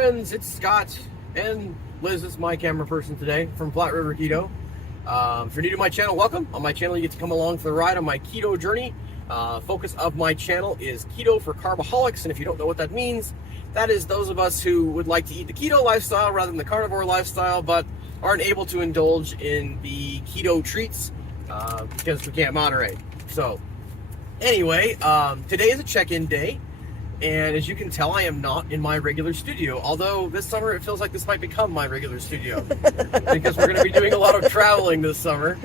friends, it's Scott, and Liz is my camera person today from Flat River Keto. If you're new to my channel, welcome. On my channel, you get to come along for the ride on my keto journey. Focus of my channel is keto for carboholics, and if you don't know what that means, that is those of us who would like to eat the keto lifestyle rather than the carnivore lifestyle, but aren't able to indulge in the keto treats because we can't moderate. So anyway, today is a check-in day. And as you can tell, I am not in my regular studio. Although this summer it feels like this might become my regular studio because we're going to be doing a lot of traveling this summer.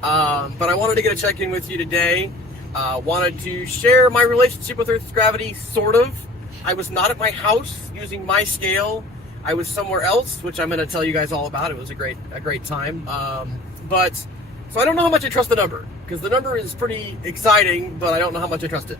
But I wanted to get a check-in with you today. Wanted to share my relationship with Earth's gravity, sort of. I was not at my house using my scale. I was somewhere else, which I'm going to tell you guys all about. It was a great time. So I don't know how much I trust the number because the number is pretty exciting, but I don't know how much I trust it.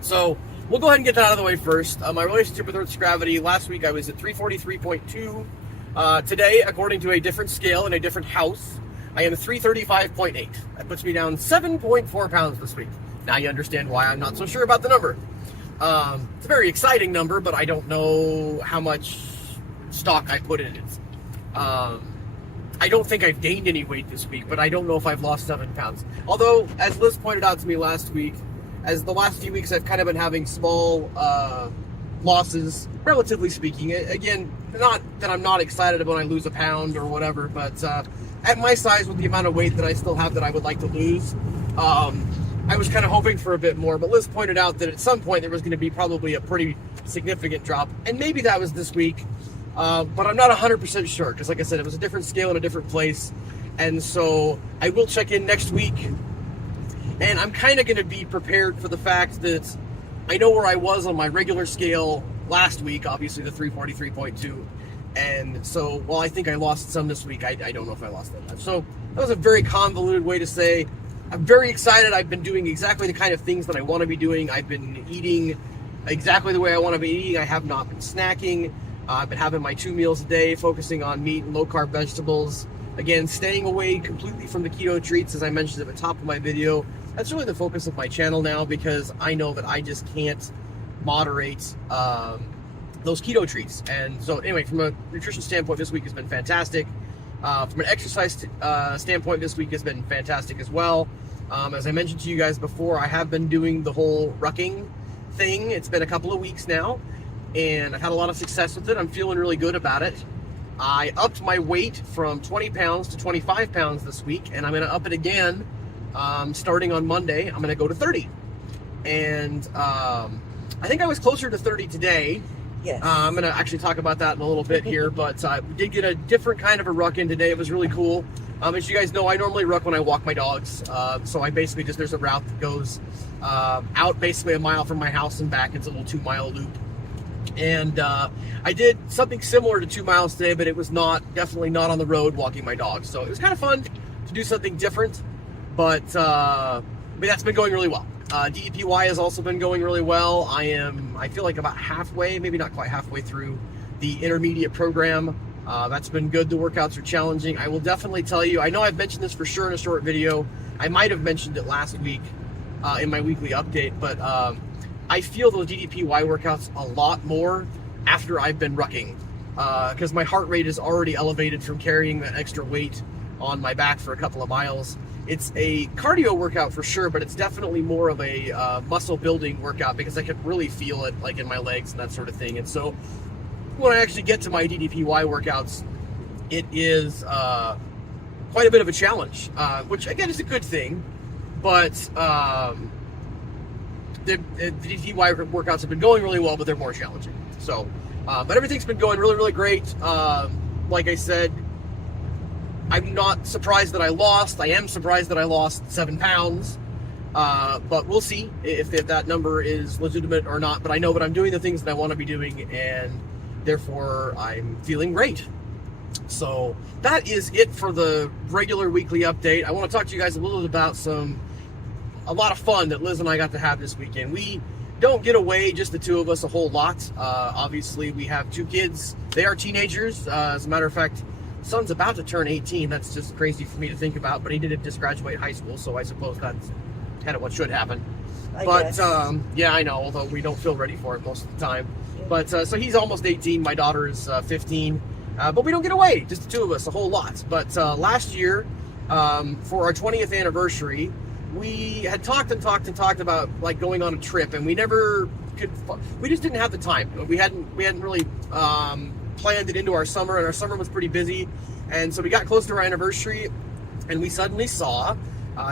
So we'll go ahead and get that out of the way first. My relationship with Earth's gravity, last week I was at 343.2. Today, according to a different scale in a different house, I am 335.8. That puts me down 7.4 pounds this week. Now you understand why I'm not so sure about the number. It's a very exciting number, but I don't know how much stock I put in it. I don't think I've gained any weight this week, but I don't know if I've lost 7 pounds. Although, as Liz pointed out to me last week, as the last few weeks I've kind of been having small losses, relatively speaking. Again, not that I'm not excited when I lose a pound or whatever, but at my size with the amount of weight that I still have that I would like to lose, I was kind of hoping for a bit more. But Liz pointed out that at some point there was going to be probably a pretty significant drop, and maybe that was this week, but I'm not 100% sure because, like I said, it was a different scale in a different place, and so I will check in next week. And I'm kind of going to be prepared for the fact that I know where I was on my regular scale last week, obviously the 343.2. And so while I think I lost some this week, I don't know if I lost that much. So that was a very convoluted way to say I'm very excited. I've been doing exactly the kind of things that I want to be doing. I've been eating exactly the way I want to be eating. I have not been snacking. I've been having my 2 meals a day, focusing on meat and low-carb vegetables. Again, staying away completely from the keto treats, as I mentioned at the top of my video. That's really the focus of my channel now because I know that I just can't moderate those keto treats. And so anyway, from a nutrition standpoint, this week has been fantastic. From an exercise standpoint, this week has been fantastic as well. As I mentioned to you guys before, I have been doing the whole rucking thing. It's been a couple of weeks now, and I've had a lot of success with it. I'm feeling really good about it. I upped my weight from 20 pounds to 25 pounds this week, and I'm going to up it again. Starting on Monday, I'm going to go to 30. And I think I was closer to 30 today. Yes. I'm going to actually talk about that in a little bit here, but we did get a different kind of a ruck in today. It was really cool. As you guys know, I normally ruck when I walk my dogs. So I basically just, there's a route that goes out basically a mile from my house and back. It's a little 2-mile loop. And I did something similar to 2 miles today, but it was definitely not on the road walking my dogs. So it was kind of fun to do something different. But that's been going really well. DEPY has also been going really well. I feel like about halfway, maybe not quite halfway through the intermediate program. That's been good. The workouts are challenging. I will definitely tell you, I know I've mentioned this for sure in a short video. I might have mentioned it last week in my weekly update, but I feel those DDPY workouts a lot more after I've been rucking because my heart rate is already elevated from carrying that extra weight on my back for a couple of miles. It's a cardio workout for sure, but it's definitely more of a muscle building workout because I can really feel it like in my legs and that sort of thing. And so when I actually get to my DDPY workouts, it is quite a bit of a challenge, which again is a good thing, but the DDPY workouts have been going really well, but they're more challenging. So, but everything's been going really, really great. Like I said, I'm not surprised that I lost. I am surprised that I lost 7 pounds. But we'll see if that number is legitimate or not. But I know that I'm doing the things that I want to be doing, and therefore I'm feeling great. So that is it for the regular weekly update. I want to talk to you guys a little bit about a lot of fun that Liz and I got to have this weekend. We don't get away, just the two of us, a whole lot. Obviously, we have 2 kids. They are teenagers. As a matter of fact, son's about to turn 18. That's just crazy for me to think about, but he did just graduate high school, so I suppose that's kind of what should happen. But yeah, I know. Although we don't feel ready for it most of the time. Yeah. But so he's almost 18. My daughter is 15. But we don't get away, just the two of us, a whole lot. But last year, for our 20th anniversary, we had talked about like going on a trip, and we never could. We just didn't have the time. We hadn't really planned it into our summer, and our summer was pretty busy. And so we got close to our anniversary, and we suddenly saw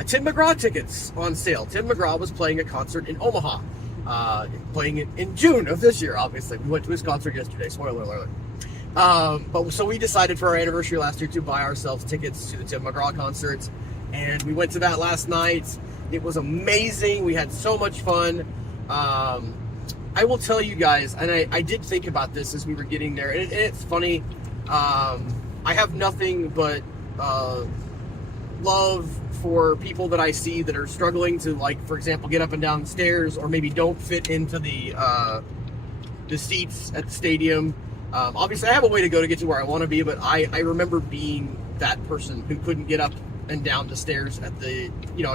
Tim McGraw tickets on sale. Tim McGraw was playing a concert in Omaha, playing it in June of this year. Obviously, we went to his concert yesterday. Spoiler alert. But so we decided for our anniversary last year to buy ourselves tickets to the Tim McGraw concert, and we went to that last night. It was amazing. We had so much fun. I will tell you guys, and I did think about this as we were getting there, and it's funny. I have nothing but love for people that I see that are struggling to, like, for example, get up and down the stairs, or maybe don't fit into the seats at the stadium. Obviously, I have a way to go to get to where I want to be, but I remember being that person who couldn't get up and down the stairs at the,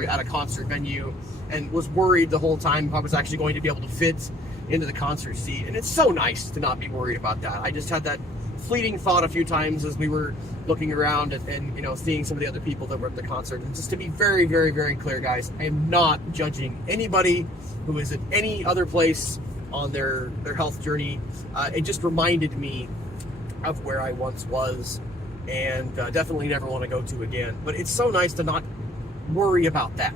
at a concert venue, and was worried the whole time if I was actually going to be able to fit into the concert seat. And it's so nice to not be worried about that. I just had that fleeting thought a few times as we were looking around and seeing some of the other people that were at the concert. And just to be very, very, very clear, guys, I am not judging anybody who is at any other place on their health journey. It just reminded me of where I once was, and definitely never want to go to again. But it's so nice to not worry about that.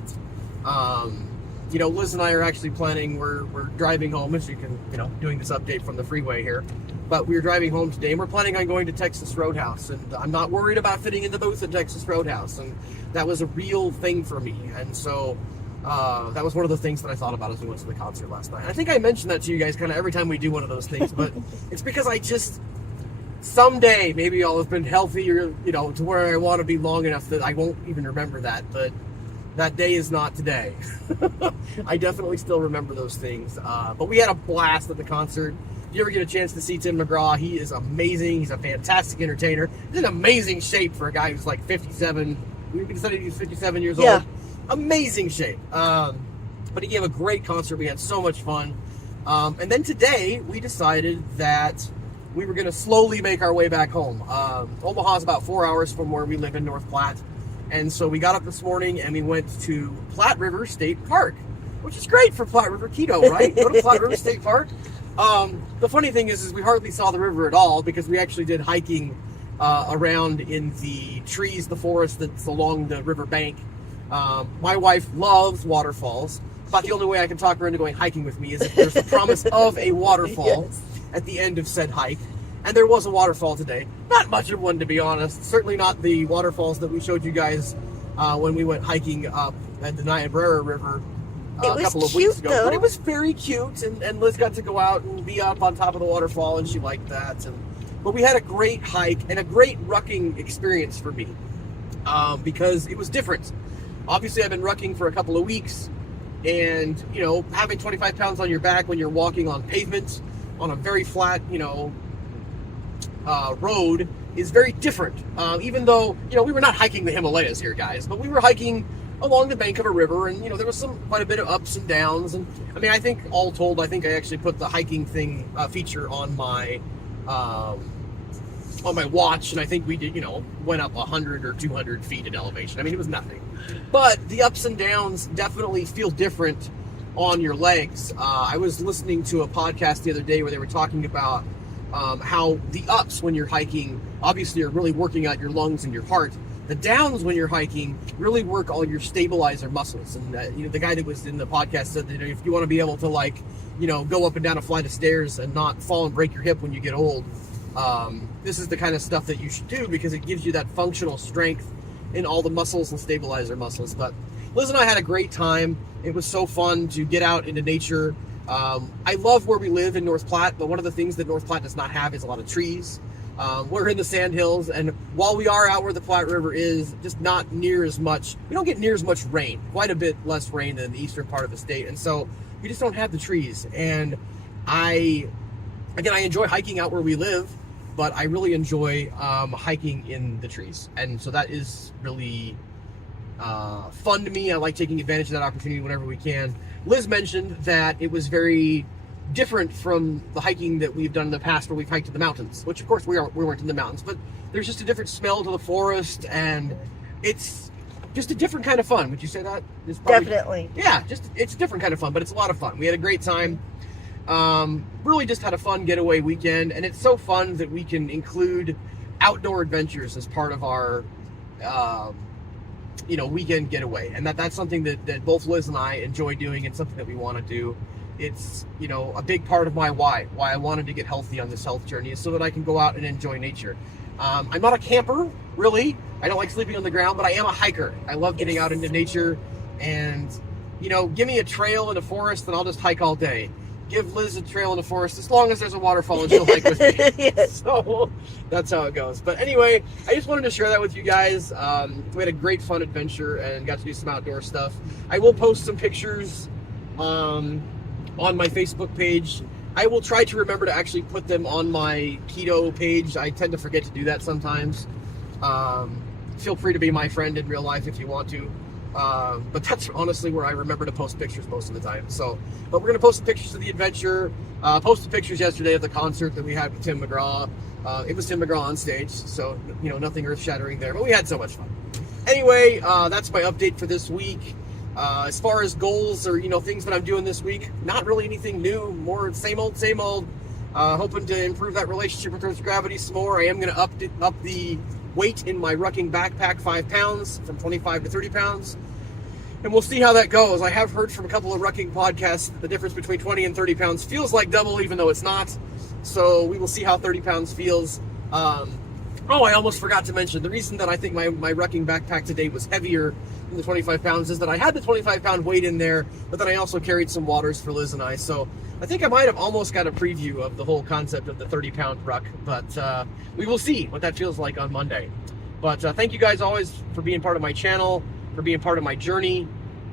Liz and I are actually planning, we're driving home, as you can, doing this update from the freeway here, but we're driving home today, and we're planning on going to Texas Roadhouse, and I'm not worried about fitting in the booth at Texas Roadhouse, and that was a real thing for me. And so that was one of the things that I thought about as we went to the concert last night. I think I mentioned that to you guys kind of every time we do one of those things, but it's because I just, someday, maybe I'll have been healthier, to where I want to be long enough that I won't even remember that, but that day is not today. I definitely still remember those things. But we had a blast at the concert. If you ever get a chance to see Tim McGraw, he is amazing. He's a fantastic entertainer. He's in amazing shape for a guy who's like 57. We consider he's 57 years old. Amazing shape. But he gave a great concert. We had so much fun. And then today, we decided that we were going to slowly make our way back home. Omaha's about 4 hours from where we live in North Platte. And so we got up this morning and we went to Platte River State Park, which is great for Platte River Keto, right? Go to Platte River State Park. The funny thing is we hardly saw the river at all, because we actually did hiking around in the trees, the forest that's along the river bank. My wife loves waterfalls. About the only way I can talk her into going hiking with me is if there's the promise of a waterfall at the end of said hike. And there was a waterfall today. Not much of one, to be honest. Certainly not the waterfalls that we showed you guys when we went hiking up at the Niobrara River a couple of weeks ago. Though. But it was very cute, and Liz got to go out and be up on top of the waterfall, and she liked that. But we had a great hike and a great rucking experience for me, because it was different. Obviously, I've been rucking for a couple of weeks, and, having 25 pounds on your back when you're walking on pavement on a very flat, road is very different. Even though, we were not hiking the Himalayas here, guys, but we were hiking along the bank of a river, and, there was quite a bit of ups and downs. And I mean, I think all told, I actually put the hiking feature on my watch, and I think we did, went up 100 or 200 feet in elevation. I mean, it was nothing. But the ups and downs definitely feel different on your legs. I was listening to a podcast the other day where they were talking about how the ups when you're hiking obviously are really working out your lungs and your heart. The downs when you're hiking really work all your stabilizer muscles. And the guy that was in the podcast said that if you want to be able to go up and down a flight of stairs and not fall and break your hip when you get old, this is the kind of stuff that you should do, because it gives you that functional strength in all the muscles and stabilizer muscles. But Liz and I had a great time. It was so fun to get out into nature. I love where we live in North Platte, but one of the things that North Platte does not have is a lot of trees. We're in the Sandhills, and while we are out where the Platte River is, just not near as much, we don't get near as much rain, quite a bit less rain than the eastern part of the state, and so we just don't have the trees. And I enjoy hiking out where we live, but I really enjoy hiking in the trees, and so that is really fun to me. I like taking advantage of that opportunity whenever we can. Liz mentioned that it was very different from the hiking that we've done in the past where we've hiked in the mountains, which of course we weren't in the mountains, but there's just a different smell to the forest, and it's just a different kind of fun. Would you say that? Definitely. Yeah, it's a different kind of fun, but it's a lot of fun. We had a great time. Really just had a fun getaway weekend, and it's so fun that we can include outdoor adventures as part of our weekend getaway, and that's something that both Liz and I enjoy doing, and something that we want to do. It's a big part of my why I wanted to get healthy on this health journey is so that I can go out and enjoy nature. I'm not a camper, really. I don't like sleeping on the ground, but I am a hiker. I love getting out into nature, and give me a trail in a forest and I'll just hike all day. Give Liz a trail in the forest as long as there's a waterfall and she'll hike with me. Yes. So that's how it goes. But anyway, I just wanted to share that with you guys. We had a great fun adventure and got to do some outdoor stuff. I will post some pictures on my Facebook page. I will try to remember to actually put them on my keto page. I tend to forget to do that sometimes. Feel free to be my friend in real life if you want to. But that's honestly where I remember to post pictures most of the time. But we're going to post some pictures of the adventure. Posted pictures yesterday of the concert that we had with Tim McGraw. It was Tim McGraw on stage, so nothing earth-shattering there, but we had so much fun. Anyway, that's my update for this week. As far as goals or things that I'm doing this week, not really anything new. More same old, same old. Hoping to improve that relationship with Earth's gravity some more. I am going to up the weight in my rucking backpack 5 pounds from 25 to 30 pounds. And we'll see how that goes. I have heard from a couple of rucking podcasts that the difference between 20 and 30 pounds feels like double, even though it's not. So we will see how 30 pounds feels. I almost forgot to mention, the reason that I think my rucking backpack today was heavier than the 25 pounds is that I had the 25-pound weight in there, but then I also carried some waters for Liz and I. So I think I might have almost got a preview of the whole concept of the 30-pound ruck, but we will see what that feels like on Monday. But thank you guys always for being part of my channel, for being part of my journey.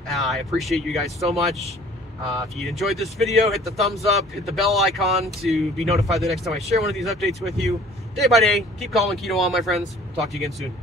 I appreciate you guys so much. If you enjoyed this video, hit the thumbs up, hit the bell icon to be notified the next time I share one of these updates with you. Day by day, keep calling keto on, my friends. Talk to you again soon.